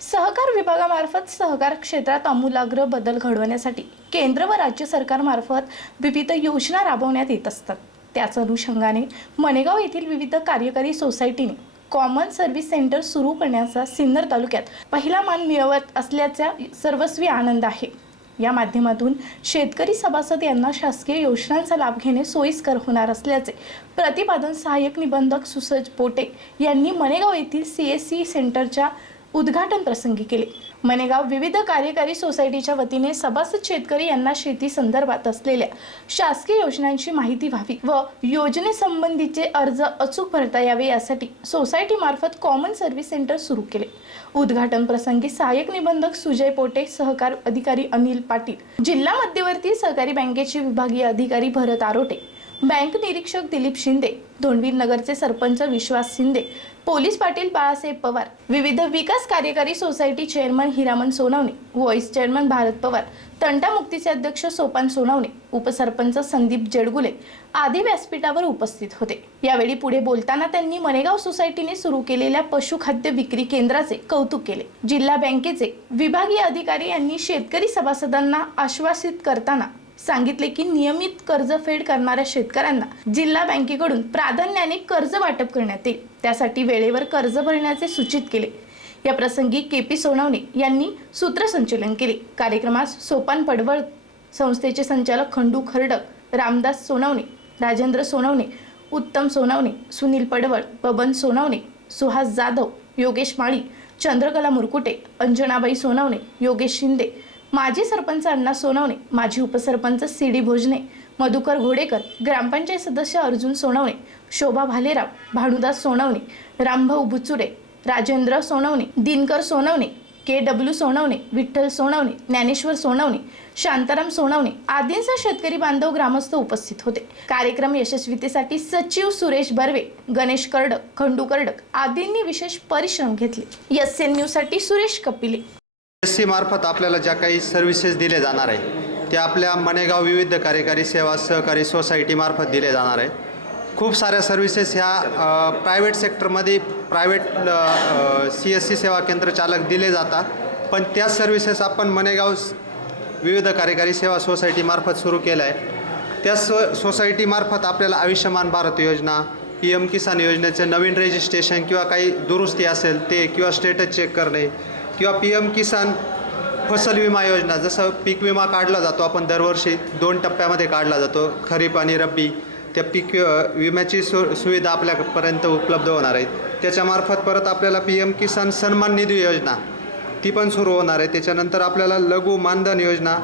सहकार विभागामार्फत सहकार क्षेत्रात आमूलाग्र बदल घडवण्यासाठी केंद्र व राज्य सरकारमार्फत विविध योजना राबवण्यात येत असतात. त्याच अनुषंगाने मनेगाव येथील विविध कार्यकारी सोसायटीने कॉमन सर्व्हिस सेंटर सुरू करण्याचा सिन्नर तालुक्यात पहिला मान मिळवत असल्याचा सर्वस्वी आनंद आहे. या माध्यमातून शेतकरी सभासद यांना शासकीय योजनांचा लाभ घेणे सोयीस्कर होणार असल्याचे प्रतिपादन सहाय्यक निबंधक सुसज पोटे यांनी मनेगाव येथील सी एस सी सेंटरच्या उद्घाटन प्रसंगी केले. मणेगाव विविध कार्यकारी सोसायटीच्या वतीने सभासद शेतकरी यांना शेती संदर्भात असलेल्या शासकीय योजनांची माहिती व्हावी व योजनेसंबंधीचे अर्ज अचूक भरता यावे यासाठी सोसायटी मार्फत कॉमन सर्व्हिस सेंटर सुरू केले. उद्घाटन प्रसंगी सहाय्यक निबंधक सुजय पोटे सहकार अधिकारी अनिल पाटील जिल्हा मध्यवर्ती सहकारी बँकेचे विभागीय अधिकारी भरत आरोटे बँक निरीक्षक दिलीप शिंदे धोंडवीर नगरचे सरपंच विश्वास शिंदे पोलीस पाटील बाळासाहेब पवार विविध विकास कार्यकारी society chairman Hiraman Sonawane voice chairman Bharat Pawar तंटा मुक्तीचे अध्यक्ष सोपान सोनवणे उपसरपंच संदीप जडगुले आदी व्यासपीठावर उपस्थित होते. यावेळी पुढे बोलताना त्यांनी मनेगाव सोसायटीने सुरू केलेल्या पशुखाद्य विक्री केंद्राचे कौतुक केले. जिल्हा बँकेचे विभागीय अधिकारी यांनी शेतकरी सभासदांना आश्वासित करताना सांगितले की नियमित कर्ज फेड करणाऱ्या शेतकऱ्यांना जिल्हा बँकेकडून प्राधान्याने कर्ज वाटप करण्यात येईल. त्यासाठी वेळेवर कर्ज भरण्याचे सूचित केले. या प्रसंगी के पी सोनवणे यांनी सूत्रसंचलन केले. कार्यक्रमास सोपान पडवळ संस्थेचे संचालक खंडू खर्डक रामदास सोनवणे राजेंद्र सोनवणे उत्तम सोनवणे सुनील पडवळ बबन सोनवणे सुहास जाधव योगेश माळी चंद्रकला मुरकुटे अंजनाबाई सोनवणे योगेश शिंदे माजी सरपंच अण्णा सोनवणे माजी उपसरपंच सी डी भोजने मधुकर घोडेकर ग्रामपंचायत सदस्य अर्जुन सोनवणे शोभा भालेराव भानुदास सोनवणे रामभाऊ बुचुडे राजेंद्र सोनवणे दिनकर सोनवणे के डब्ल्यू सोनवणे विठ्ठल सोनवणे ज्ञानेश्वर सोनवणे शांताराम सोनवणे आदींचा शेतकरी बांधव ग्रामस्थ उपस्थित होते. कार्यक्रम यशस्वीतेसाठी सचिव सुरेश बर्वे गणेश कर्डक खंडू कर्डक आदींनी विशेष परिश्रम घेतले. एस एन न्यूजसाठी सुरेश कपिले. एस सी मार्फत आपल्याला ज्या काही सर्व्हिसेस दिले जाणार आहे त्या आपल्या मनेगाव विविध कार्यकारी सेवा सहकारी सोसायटीमार्फत दिले जाणार आहे खूप साऱ्या सर्व्हिसेस ह्या प्रायव्हेट सेक्टरमध्ये प्रायव्हेट सी एस सी सेवा केंद्र चालक दिले जातात. पण त्याच सर्व्हिसेस आपण मनेगाव विविध कार्यकारी सेवा सोसायटीमार्फत सुरू केलं आहे त्या सो सोसायटीमार्फत आपल्याला आयुष्यमान भारत योजना पी एम किसान योजनेचं नवीन रजिस्ट्रेशन किंवा काही दुरुस्ती असेल ते किंवा स्टेटस चेक करणे किंवा पी एम किसान फसल विमा योजना जसं पीक विमा काढला जातो आपण दरवर्षी दोन टप्प्यामध्ये काढला जातो खरीप आणि रब्बी. त्या पीक विम्याची सु सुविधा आपल्यापर्यंत उपलब्ध होणार आहे त्याच्यामार्फत परत आपल्याला पी एम किसान सन्मान निधी योजना ती पण सुरू होणार आहे. त्याच्यानंतर आपल्याला लघु मानधन योजना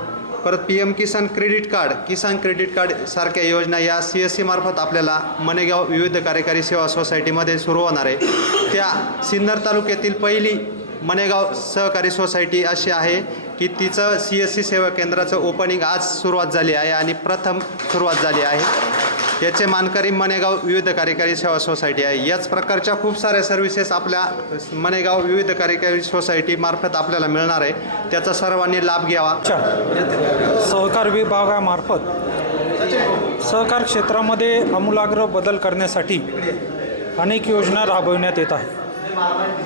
परत P M Kisan credit card Kisan credit card सारख्या योजना या सी एस सीमार्फत आपल्याला मनेगाव विविध कार्यकारी सेवा सोसायटीमध्ये सुरू होणार आहे. त्या सिन्नर तालुक्यातील पहिली मनेगाव सहकारी सोसायटी अशी आहे की तिचं सी एस सी सेवा केंद्राचं ओपनिंग आज सुरुवात झाली आहे आणि प्रथम सुरुवात झाली आहे. याचे मानकरी मनेगाव विविध कार्यकारी सेवा सोसायटी आहे. याच प्रकारच्या खूप साऱ्या सर्व्हिसेस आपल्या मनेगाव विविध कार्यकारी सोसायटीमार्फत आपल्याला मिळणार आहे. त्याचा सर्वांनी लाभ घ्यावा. सहकार विभागामार्फत सहकार क्षेत्रामध्ये आमूलाग्र बदल करण्यासाठी अनेक योजना राबविण्यात येत आहे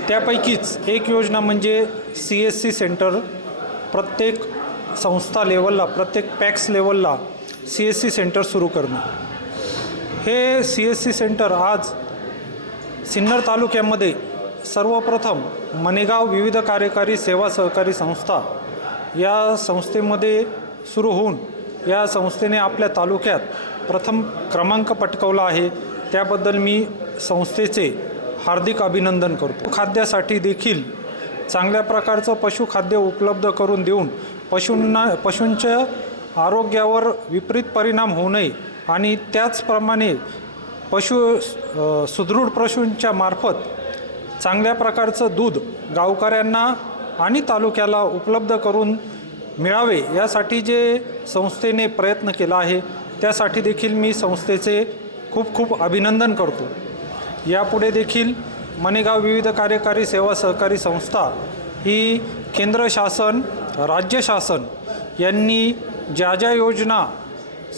त्यापैकीच एक योजना म्हणजे सी एस सी सेंटर. प्रत्येक संस्था लेवलला प्रत्येक पॅक्स लेवलला सी एस सी सेंटर सुरू करणं. हे सी एस सी सेंटर आज सिन्नर तालुक्यामध्ये सर्वप्रथम मनेगाव विविध कार्यकारी सेवा सहकारी संस्था या संस्थेमध्ये सुरू होऊन या संस्थेने आपल्या तालुक्यात प्रथम क्रमांक पटकवला आहे. त्याबद्दल मी संस्थेचे हार्दिक अभिनंदन करतो. खाद्यासाठी देखील चांगल्या प्रकारचं पशुखाद्य उपलब्ध करून देऊन पशूंना पशूंच्या आरोग्यावर विपरीत परिणाम होऊ नये आणि त्याचप्रमाणे पशु सुदृढ पशूंच्या मार्फत चांगल्या प्रकारचं दूध गावकऱ्यांना आणि तालुक्याला उपलब्ध करून मिळावे यासाठी जे संस्थेने प्रयत्न केला आहे त्यासाठी देखील मी संस्थेचे खूप खूप अभिनंदन करतो. यापुढे देखील मणेगाव विविध कार्यकारी सेवा सहकारी संस्था ही केंद्र शासन राज्य शासन यांनी ज्या ज्या योजना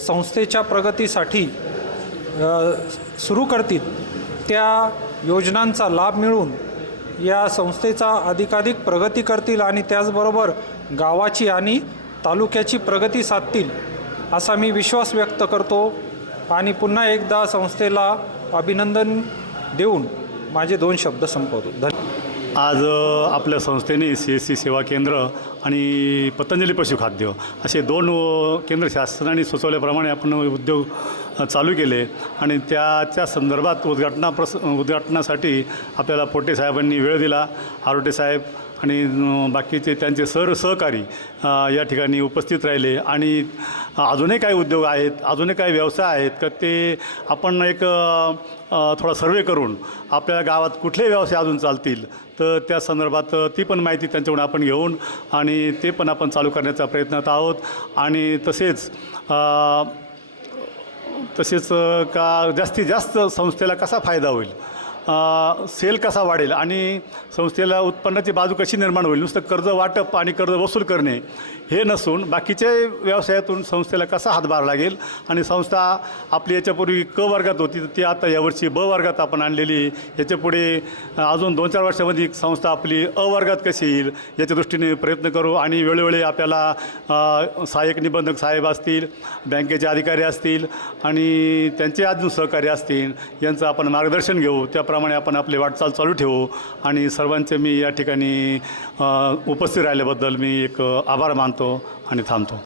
संस्थेच्या प्रगतीसाठी सुरू करतील त्या योजनांचा लाभ मिळून या संस्थेचा अधिकाधिक प्रगती करतील आणि त्याचबरोबर गावाची आणि तालुक्याची प्रगती साधतील असा मी विश्वास व्यक्त करतो. आणि पुन्हा एकदा संस्थेला अभिनंदन देऊन माझे दोन शब्द संपवतो. धन्य आज आपल्या संस्थेने सी एस सी सेवा केंद्र आणि पतंजली पशुखाद्य असे दोन केंद्र शासनाने सुचवल्याप्रमाणे आपण उद्योग चालू केले आणि त्याच्या संदर्भात उद्घाटना प्रस उद्घाटनासाठी आपल्याला पोटे साहेबांनी वेळ दिला. आरोटे साहेब आणि बाकीचे त्यांचे सर सहकारी या ठिकाणी उपस्थित राहिले. आणि अजूनही काही उद्योग आहेत अजूनही काही व्यवसाय आहेत का ते आपण एक थोडा सर्वे करून आपल्या गावात कुठले व्यवसाय अजून चालतील तर त्या संदर्भात ती पण माहिती त्यांच्याकडून आपण घेऊन आणि ते पण आपण चालू करण्याचा प्रयत्नात आहोत. आणि तसेच तसेच का जास्तीत जास्त संस्थेला कसा फायदा होईल? सेल कसा वाढेल आणि संस्थेला उत्पन्नाची बाजू कशी निर्माण होईल नुसतं कर्ज वाटप आणि कर्ज वसूल करणे हे नसून बाकीचे व्यवसायातून संस्थेला कसा हातभार लागेल आणि संस्था आपली याच्यापूर्वी क वर्गात होती तर ती आता यावर्षी ब वर्गात आपण आणलेली याच्यापुढे अजून दोन चार वर्षामध्ये संस्था आपली अ वर्गात कशी येईल याच्या दृष्टीने प्रयत्न करू आणि वेळोवेळी आपल्याला सहाय्यक निबंधक साहेब असतील बँकेचे अधिकारी असतील आणि त्यांचे अजून सहकारी असतील यांचं आपण मार्गदर्शन घेऊ. त्याप्रमाणे आपण आपली वाटचाल चालू ठेवू. आणि सर्वांचे मी या ठिकाणी उपस्थित राहिल्याबद्दल मी एक आभार मानतो आणि थांबतो.